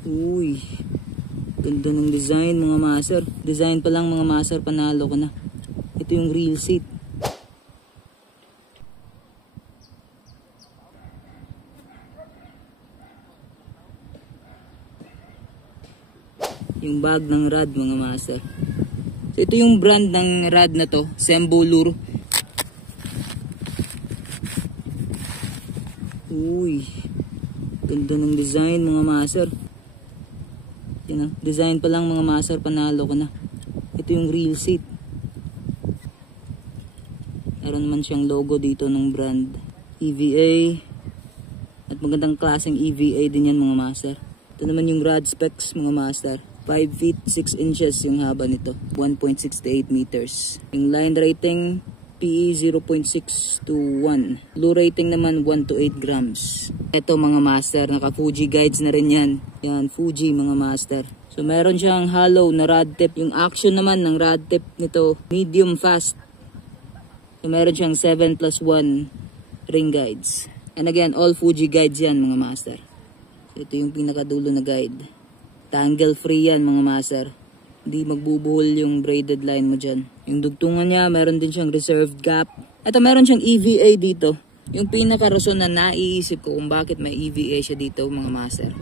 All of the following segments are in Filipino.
Uy, ganda ng design mga master. Design pa lang mga master, panalo ko na. Ito yung real seat. Yung bag ng rad mga master. So ito yung brand ng rad na to, Sembo Lure. Uy, ganda ng design mga master. Yan, design pa lang mga master, panalo ko na. Ito yung real seat. Meron naman siyang logo dito ng brand EVA. At magandang klaseng EVA din yan mga master. Ito naman yung rad specs mga master. 5 feet 6 inches yung haba nito. 1.68 meters. Yung line rating PE 0.6 to 1. Blue rating naman 1 to 8 grams. Ito mga master, naka Fuji guides na rin yan. Yan, Fuji mga master. So meron siyang hollow na rod tip. Yung action naman ng rod tip nito, medium fast. So meron siyang 7+1 ring guides. And again, all Fuji guides yan mga master. So ito yung pinakadulo na guide. Tangle free yan mga master. Hindi magbubuhol yung braided line mo dyan. Yung dugtungan niya, meron din siyang reserved gap. Ito meron siyang EVA dito. Yung pinaka-rason na naiisip ko kung bakit may EVA siya dito mga master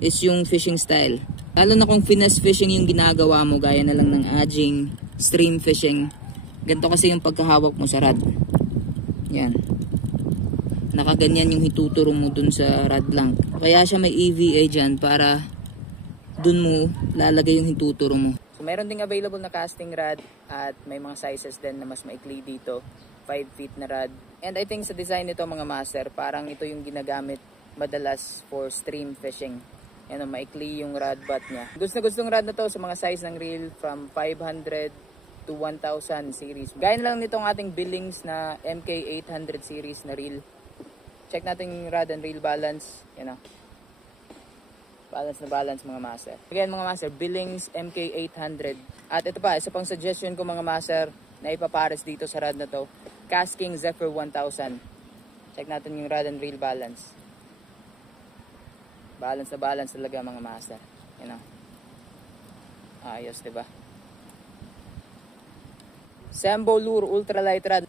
is yung fishing style. Lalo na kung finesse fishing yung ginagawa mo, gaya na lang ng edging, stream fishing. Ganito kasi yung pagkahawak mo sa rod. Yan. Nakaganyan yung hituturo mo dun sa rod lang. Kaya siya may EVA dyan para dun mo lalagay yung hituturo mo. So meron ding available na casting rod at may mga sizes din na mas maikli dito. 5 feet na rod. And I think sa design nito mga master, parang ito yung ginagamit madalas for stream fishing. Yan, maikli yung rod butt niya. Gusto na gustong rod na to sa mga size ng reel from 500 to 1000 series. Gaya na lang nitong ating Billings na MK800 series na reel. Check natin yung rod and reel balance. Yan o. Balance na balance mga master. Again mga master, Billings MK800. At ito pa, isa pang suggestion ko mga master na ipapares dito sa rod na to. Kasking Zephyr 1000. Check natin yung rod and reel balance. Balance na balance talaga mga master. Yan o. Ayos diba? Sembo Lure ultralight rod.